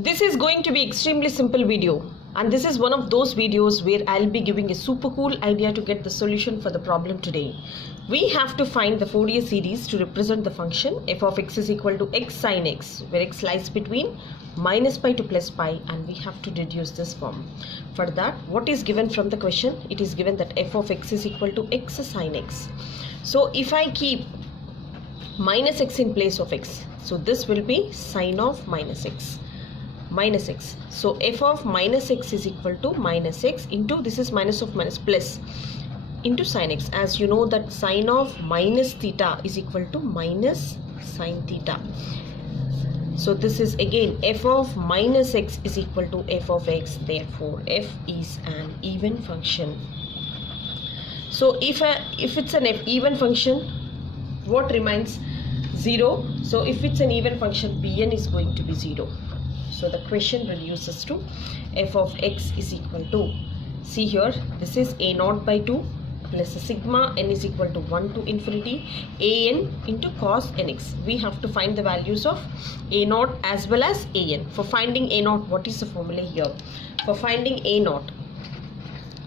This is going to be extremely simple video, and this is one of those videos where I'll be giving a super cool idea to get the solution for the problem today. We have to find the Fourier series to represent the function f of x is equal to x sin x, where x lies between minus pi to plus pi, and we have to deduce this form. For that, what is given from the question? It is given that f of x is equal to x sin x. So if I keep minus x in place of x, so this will be sine of minus x. So f of minus x is equal to minus x into, this is minus of minus, plus into sine x. As you know that sine of minus theta is equal to minus sine theta. So this is again f of minus x is equal to f of x. Therefore f is an even function. So if it's an even function, what remains? 0. So if it's an even function, Bn is going to be 0. So the question reduces to f of x is equal to, see here, this is a0 by 2 plus sigma n is equal to 1 to infinity an into cos nx. We have to find the values of a0 as well as an. For finding a0, what is the formula here? For finding a0,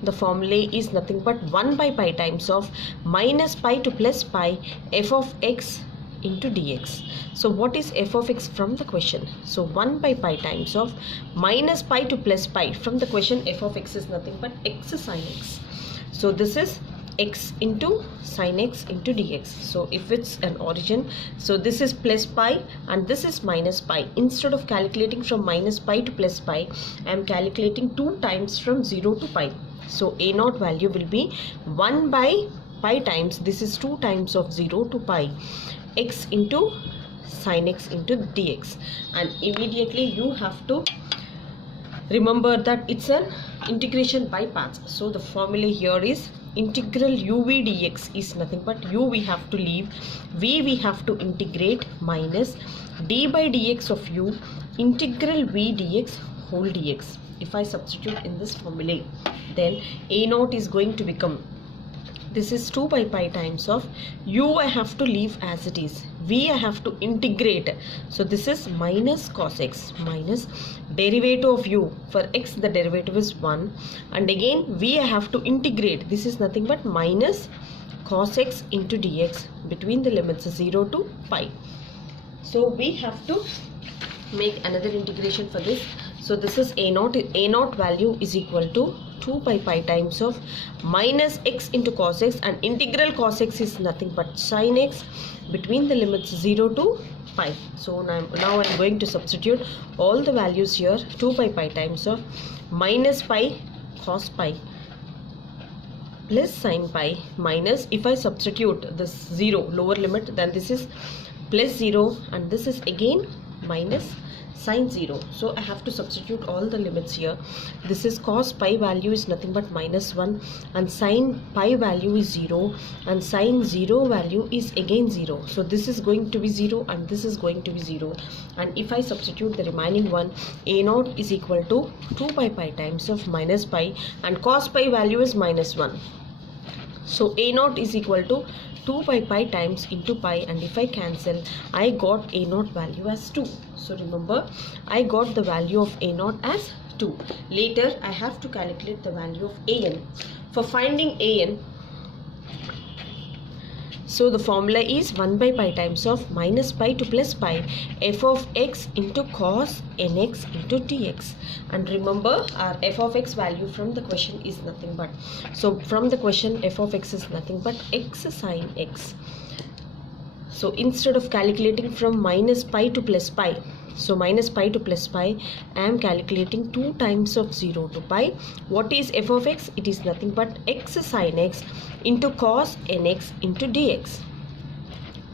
the formula is nothing but 1 by pi times of minus pi to plus pi f of x into dx. So what is f of x from the question? So 1 by pi times of minus pi to plus pi. From the question, f of x is nothing but x sin x. So this is x into sin x into dx. So if it's an origin, so this is plus pi and this is minus pi. Instead of calculating from minus pi to plus pi, I am calculating 2 times from 0 to pi. So a0 value will be 1 by pi times, this is 2 times of 0 to pi, x into sin x into dx. And immediately you have to remember that it's an integration by parts. So the formula here is integral uv dx is nothing but u we have to leave, v we have to integrate, minus d by dx of u integral v dx whole dx. If I substitute in this formula, then a0 is going to become, this is 2 by pi times of u I have to leave as it is, v I have to integrate. So this is minus cos x minus derivative of u. For x the derivative is 1, and again v I have to integrate. This is nothing but minus cos x into dx between the limits 0 to pi. So we have to make another integration for this. So this is a0 value is equal to 2 by pi times of minus x into cos x, and integral cos x is nothing but sin x between the limits 0 to pi. So now I'm going to substitute all the values here. 2 by pi times of minus pi cos pi plus sin pi, minus, if I substitute this 0 lower limit, then this is plus 0 and this is again minus sin 0. So I have to substitute all the limits here. This is cos pi value is nothing but minus 1, and sin pi value is 0, and sin 0 value is again 0. So this is going to be 0 and this is going to be 0. And if I substitute the remaining one, a0 is equal to 2 by pi times of minus pi, and cos pi value is minus 1. So a0 is equal to 2 by pi times into pi, and if I cancel, I got a0 value as 2. So remember, I got the value of a0 as 2. Later I have to calculate the value of an. For finding an, so the formula is 1 by pi times of minus pi to plus pi f of x into cos nx into dx. And remember, our f of x value from the question is nothing but, so from the question f of x is nothing but x sin x. So instead of calculating from minus pi to plus pi, so minus pi to plus pi, I am calculating 2 times of 0 to pi. What is f of x? It is nothing but x sin x into cos nx into dx.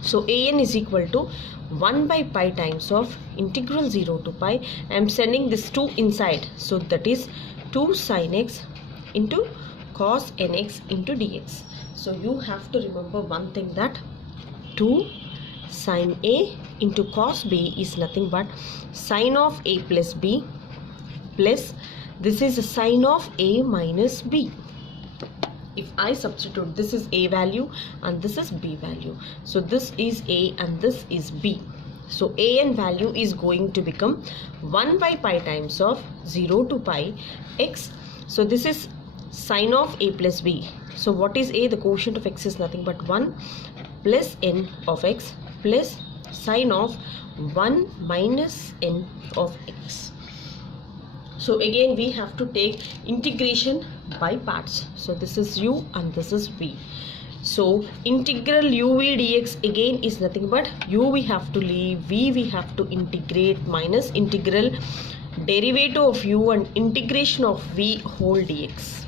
So an is equal to 1 by pi times of integral 0 to pi. I am sending this 2 inside, so that is 2 sin x into cos nx into dx. So you have to remember one thing, that 2 sin a into cos b is nothing but sin of a plus b, plus this is a sin of a minus b. If I substitute, this is a value and this is b value, so this is a and this is b. So an value is going to become 1 by pi times of 0 to pi x. So this is sine of a plus b. So what is a? The quotient of x is nothing but 1 plus n of x plus sine of 1 minus n of x. So again we have to take integration by parts. So this is u and this is v. So integral uv dx again is nothing but u we have to leave, v we have to integrate, minus integral derivative of u and integration of v whole dx.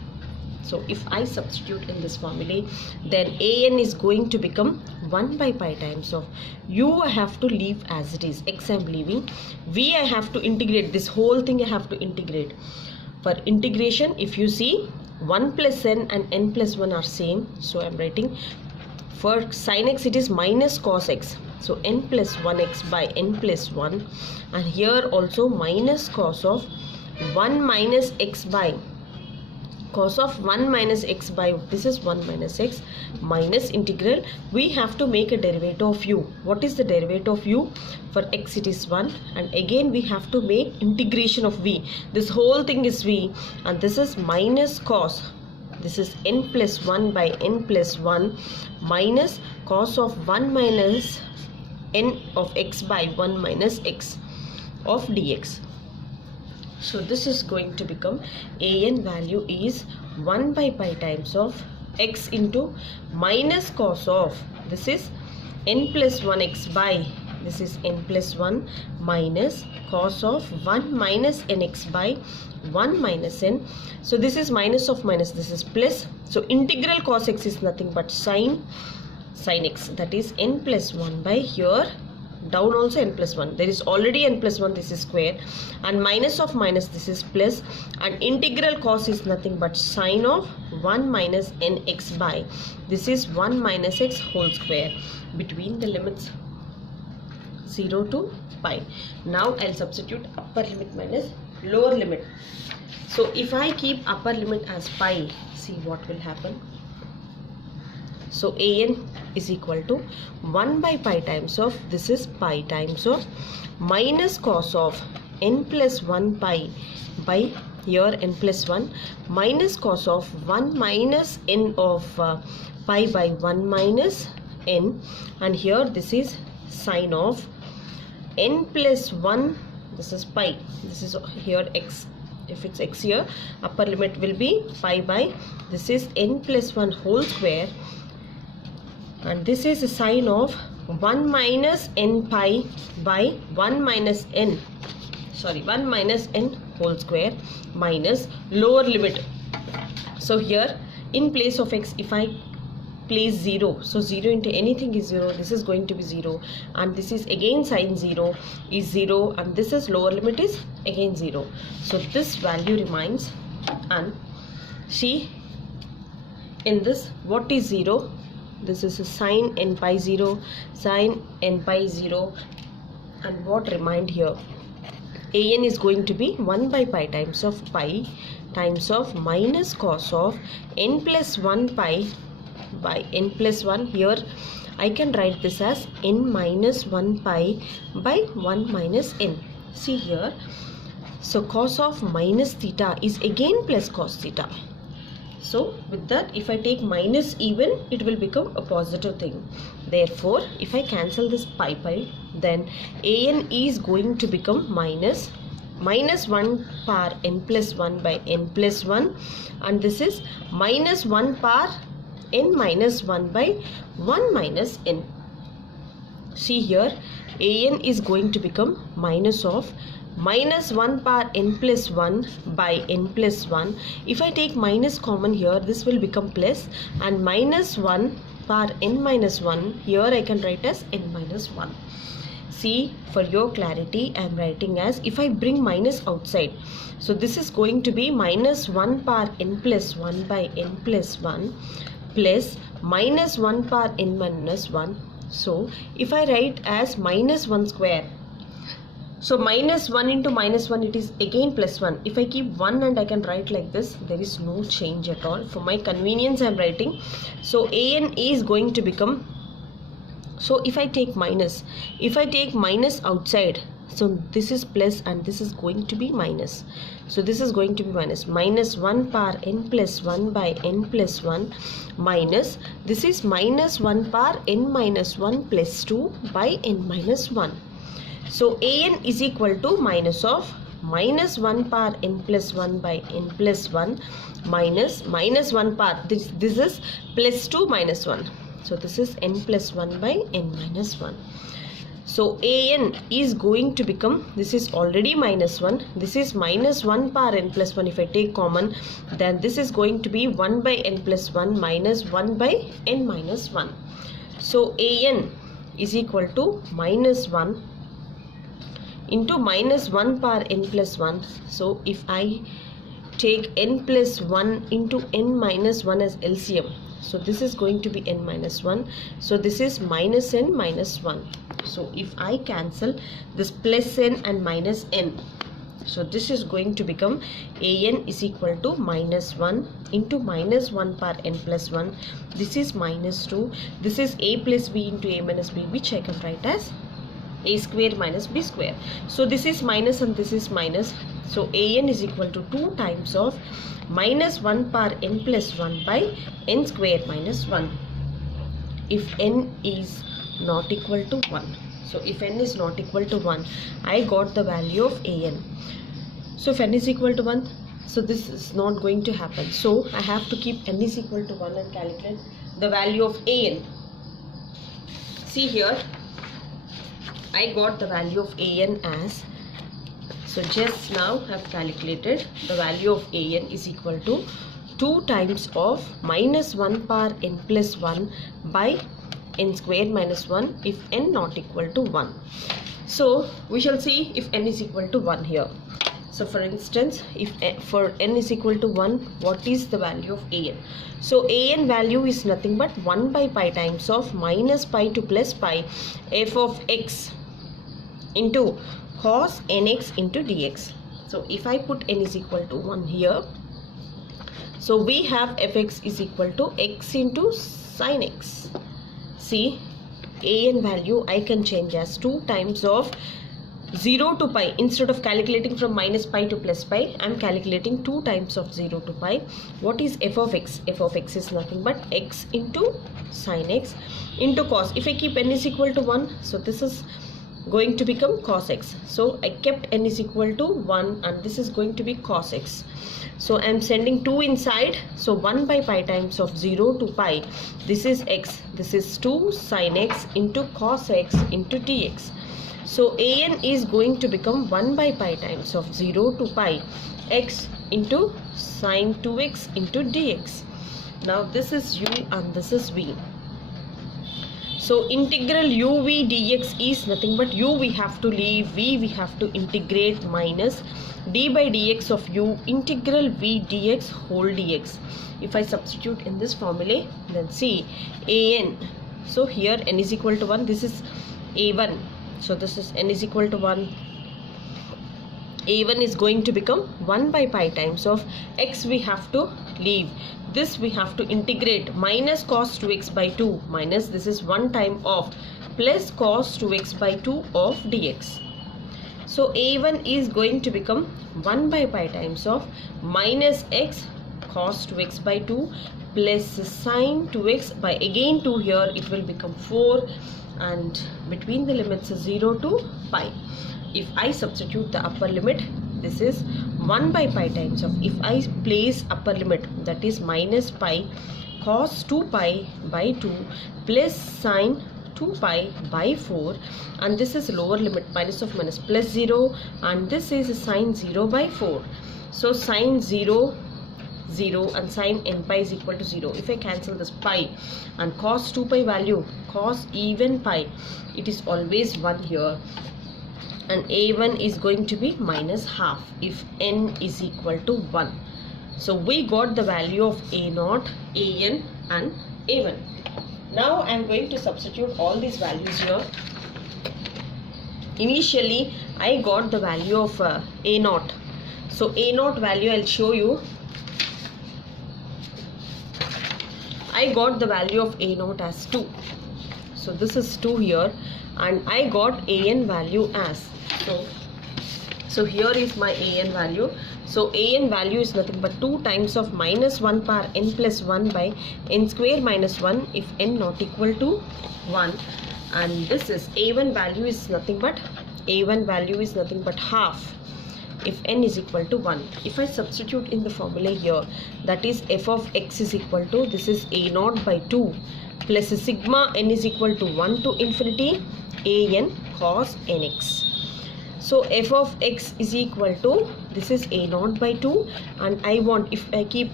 So if I substitute in this formula, then an is going to become 1 by pi times of u I have to leave as it is, x I am leaving, v I have to integrate, this whole thing I have to integrate. For integration, if you see 1 plus n and n plus 1 are same, so I am writing for sin x it is minus cos x, so n plus 1x by n plus 1, and here also minus cos of 1 minus x by cos of 1 minus x by, this is 1 minus x, minus integral, we have to make a derivative of u. What is the derivative of u? For x it is 1, and again we have to make integration of v. This whole thing is v, and this is minus cos, this is n plus 1 by n plus 1 minus cos of 1 minus n of x by 1 minus x of dx. So this is going to become an value is 1 by pi times of x into minus cos of, this is n plus 1x by, this is n plus 1 minus cos of 1 minus nx by 1 minus n. So this is minus of minus, this is plus. So integral cos x is nothing but sin x, that is n plus 1 by, here down also n plus 1, there is already n plus 1, this is square, and minus of minus, this is plus, and integral cos is nothing but sine of 1 minus nx by, this is 1 minus x whole square between the limits 0 to pi. Now I'll substitute upper limit minus lower limit. So if I keep upper limit as pi, see what will happen. So an is equal to 1 by pi times of, this is pi times of minus cos of n plus 1 pi by, here n plus 1 minus cos of 1 minus n of pi by 1 minus n, and here this is sine of n plus 1, this is pi, this is here x, if it's x here, upper limit will be pi by, this is n plus 1 whole square, and this is a sine of 1 minus n pi by 1 minus n, sorry 1 minus n whole square minus lower limit. So here in place of x, if I place 0, so 0 into anything is 0, this is going to be 0, and this is again sine 0 is 0, and this is lower limit is again 0. So this value remains, and see in this what is 0, this is a sine n pi 0, sine n pi 0, and what remained here, an is going to be 1 by pi times of pi times of minus cos of n plus 1 pi by n plus 1, here I can write this as n minus 1 pi by 1 minus n. See here, so cos of minus theta is again plus cos theta. So with that, if I take minus even, it will become a positive thing. Therefore, if I cancel this pi, then an is going to become minus 1 par n plus 1 by n plus 1, and this is minus 1 par n minus 1 by 1 minus n. See here, an is going to become minus of minus 1 par n plus 1 by n plus 1. If I take minus common here, this will become plus, and minus 1 par n minus 1, here I can write as n minus 1. See, for your clarity, I am writing as, if I bring minus outside, so this is going to be minus 1 par n plus 1 by n plus 1 plus minus 1 par n minus 1. So if I write as minus 1 square, so minus 1 into minus 1, it is again plus 1. If I keep 1 and I can write like this, there is no change at all. For my convenience I am writing. So an is going to become So if I take minus outside, so this is plus and this is going to be minus. So this is going to be minus 1 power n plus 1 by n plus 1 minus, this is minus 1 power n minus 1 plus 2 by n minus 1. So an is equal to minus of minus 1 power n plus 1 by n plus 1 minus 1 power, this is plus 2 minus 1. So this is n plus 1 by n minus 1. So an is going to become, this is already minus 1, this is minus 1 power n plus 1. If I take common, then this is going to be 1 by n plus 1 minus 1 by n minus 1. So an is equal to minus 1 into minus 1 power n plus 1. So if I take n plus 1 into n minus 1 as LCM, so this is going to be n minus 1. So this is minus n minus 1. So if I cancel this plus n and minus n, so this is going to become an is equal to minus 1 into minus 1 power n plus 1. This is minus 2. This is a plus b into a minus b, which I can write as a square minus b square. So this is minus and this is minus. So an is equal to 2 times of minus 1 power n plus 1 by n square minus 1. If n is not equal to 1. So if n is not equal to 1, I got the value of an. So if n is equal to 1, so this is not going to happen. So I have to keep n is equal to 1 and calculate the value of an. See here, I got the value of an as, so just now I have calculated the value of an is equal to 2 times of minus 1 power n plus 1 by n squared minus 1 if n not equal to 1. So we shall see if n is equal to 1 here. So for instance, if for n is equal to 1, what is the value of an? So an value is nothing but 1 by pi times of minus pi to plus pi f of x into cos nx into dx. So if I put n is equal to 1 here, so we have fx is equal to x into sin x. See, an value I can change as 2 times of 0 to pi. Instead of calculating from minus pi to plus pi, I am calculating 2 times of 0 to pi. What is f of x? F of x is nothing but x into sin x into cos. If I keep n is equal to 1, so this is going to become cos x. So I kept n is equal to 1 and this is going to be cos x. So I am sending 2 inside. So 1 by pi times of 0 to pi, this is x. This is 2 sin x into cos x into dx. So an is going to become 1 by pi times of 0 to pi x into sin 2x into dx. Now this is u and this is v. So integral uv dx is nothing but u we have to leave, v we have to integrate, minus d by dx of u integral v dx whole dx. If I substitute in this formula, then see an. So here n is equal to 1. This is a1. So this is n is equal to 1. a1 is going to become 1 by pi times of x we have to leave. This we have to integrate, minus cos 2x by 2 minus this is 1 time of plus cos 2x by 2 of dx. So a1 is going to become 1 by pi times of minus x cos 2x by 2 plus sin 2x by again 2 here, it will become 4 and between the limits is 0 to pi. If I substitute the upper limit, this is 1 by pi times of, if I place upper limit, that is minus pi cos 2 pi by 2 plus sin 2 pi by 4, and this is lower limit minus of minus plus 0, and this is sin 0 by 4. So sin 0 0 and sin n pi is equal to 0. If I cancel this pi and cos 2 pi value, cos even pi, it is always 1 here, and a1 is going to be minus half if n is equal to 1. So we got the value of a0, an and a1. Now I am going to substitute all these values here. Initially I got the value of a0. So a0 value I will show you. I got the value of a0 as 2. So this is 2 here, and I got an value as, so here is my an value. So an value is nothing but 2 times of minus 1 power n plus 1 by n square minus 1 if n not equal to 1. And this is a1 value is nothing but half if n is equal to 1. If I substitute in the formula here, that is f of x is equal to, this is a naught by 2 plus sigma n is equal to 1 to infinity an cos nx. So f of x is equal to, this is a naught by 2, and I want, if I keep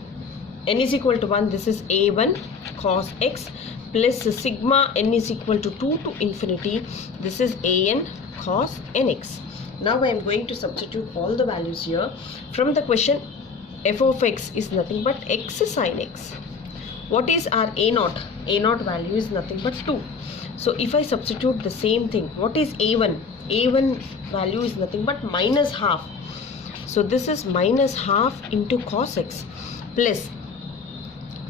n is equal to 1, this is a1 cos x plus sigma n is equal to 2 to infinity, this is an cos nx. Now I am going to substitute all the values here. From the question, f of x is nothing but x sin x. What is our a naught? A naught value is nothing but 2. So if I substitute the same thing, what is a1? A1 value is nothing but minus half. So this is minus half into cos x plus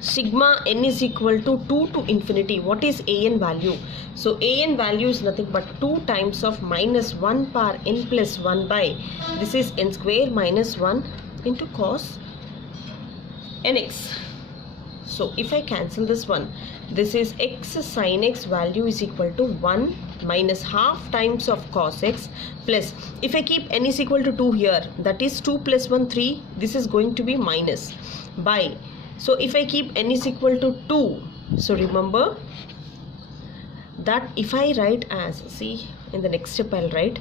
sigma n is equal to 2 to infinity. What is an value? So an value is nothing but 2 times of minus 1 power n plus 1 by, this is n square minus 1 into cos nx. So if I cancel this one, this is x sin x value is equal to 1 minus half times of cos x plus, if I keep n is equal to 2 here, that is 2 plus 1 3, this is going to be minus by, so if I keep n is equal to 2, so remember that if I write as, see in the next step I'll write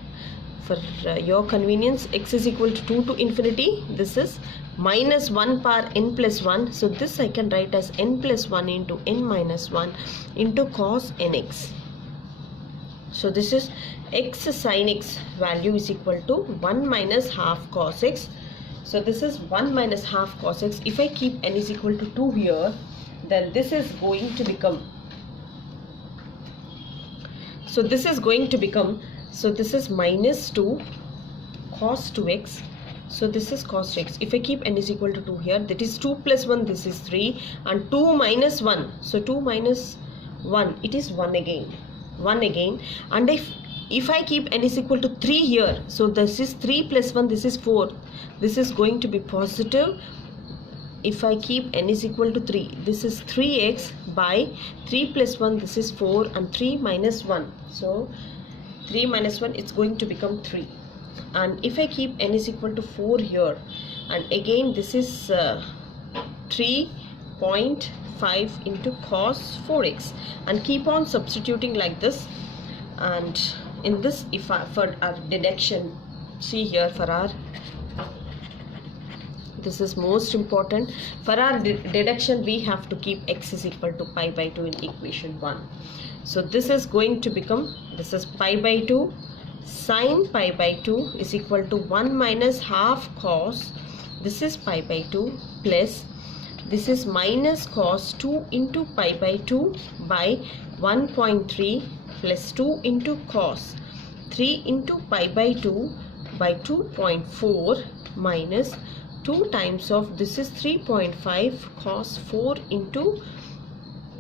for your convenience, x is equal to 2 to infinity, this is minus 1 power n plus 1, so this I can write as n plus 1 into n minus 1 into cos nx. So this is x sin x value is equal to 1 minus half cos x. So this is 1 minus half cos x. If I keep n is equal to 2 here, then this is going to become, so this is going to become, so this is minus 2 cos 2x. So this is cos x. If I keep n is equal to 2 here, that is 2 plus 1, this is 3, and 2 minus 1, so 2 minus 1, it is 1 again, and if I keep n is equal to 3 here, so this is 3 plus 1, this is 4, this is going to be positive. If I keep n is equal to 3, this is 3x by 3 plus 1, this is 4, and 3 minus 1, so 3 minus 1, it's going to become 3. And if I keep n is equal to 4 here, and again this is 3.5 into cos 4x, and keep on substituting like this. And in this, if for our deduction, see here for our, this is most important, for our deduction we have to keep x is equal to pi by 2 in equation 1. So this is going to become, this is pi by 2 sin pi by 2 is equal to 1 minus half cos, this is pi by 2 plus, this is minus cos 2 into pi by 2 by 1.3 plus 2 into cos 3 into pi by 2 by 2.4 minus 2 times of, this is 3.5 cos 4 into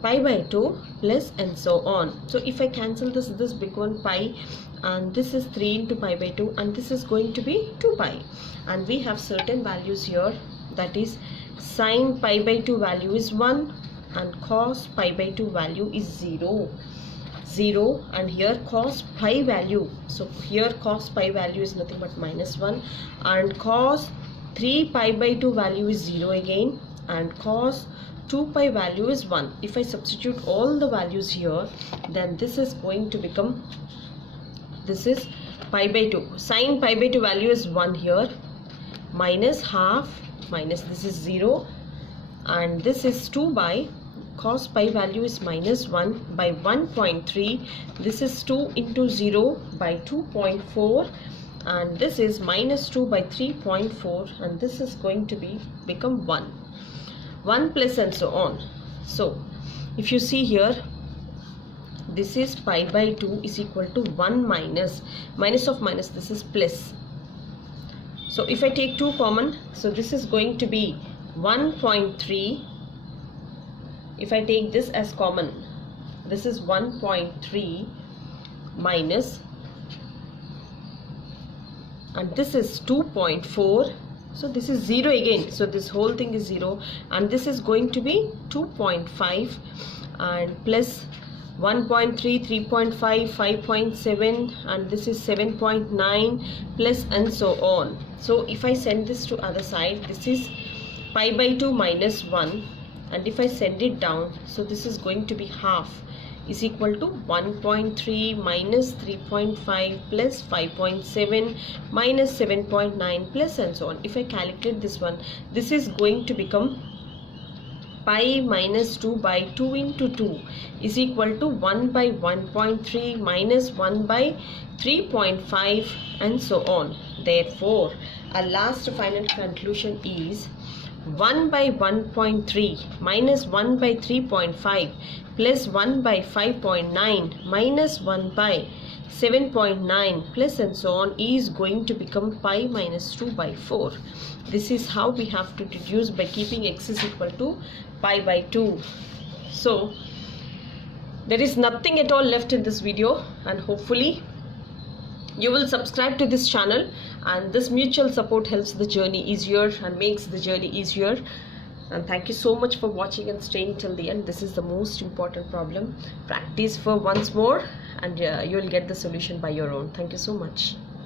pi by 2 plus, and so on. So if I cancel this become pi, and this is 3 into pi by 2, and this is going to be 2 pi, and we have certain values here, that is sin pi by 2 value is 1 and cos pi by 2 value is 0, and here cos pi value, so here cos pi value is nothing but minus 1, and cos 3 pi by 2 value is 0 again, and cos 2 pi value is 1. If I substitute all the values here, then this is going to become, this is pi by 2, sin pi by 2 value is 1 here, minus half, minus this is 0, and this is 2 by cos pi value is minus 1 by 1.3, this is 2 into 0 by 2.4, and this is minus 2 by 3.4, and this is going to be become 1 plus, and so on. So if you see here, this is pi by 2 is equal to 1 minus of minus, this is plus. So if I take 2 common, so this is going to be 1.3. If I take this as common, this is 1.3 minus, and this is 2.4. So this is 0 again, so this whole thing is 0, and this is going to be 2.5 and plus 1.3, 3.5, 5.7, and this is 7.9 plus and so on. So if I send this to other side, this is pi by 2 minus 1, and if I send it down, so this is going to be half is equal to 1.3 minus 3.5 plus 5.7 minus 7.9 plus and so on. If I calculate this one, this is going to become pi minus 2 by 2 into 2 is equal to 1 by 1.3 minus 1 by 3.5 and so on. Therefore, our last final conclusion is 1 by 1.3 minus 1 by 3.5 plus 1 by 5.9 minus 1 by 7.9 plus and so on is going to become pi minus 2 by 4. This is how we have to deduce by keeping x is equal to pi by 2. So there is nothing at all left in this video, and hopefully you will subscribe to this channel, and this mutual support helps the journey easier and makes the journey easier. And thank you so much for watching and staying till the end. This is the most important problem. Practice for once more, and you will get the solution by your own. Thank you so much.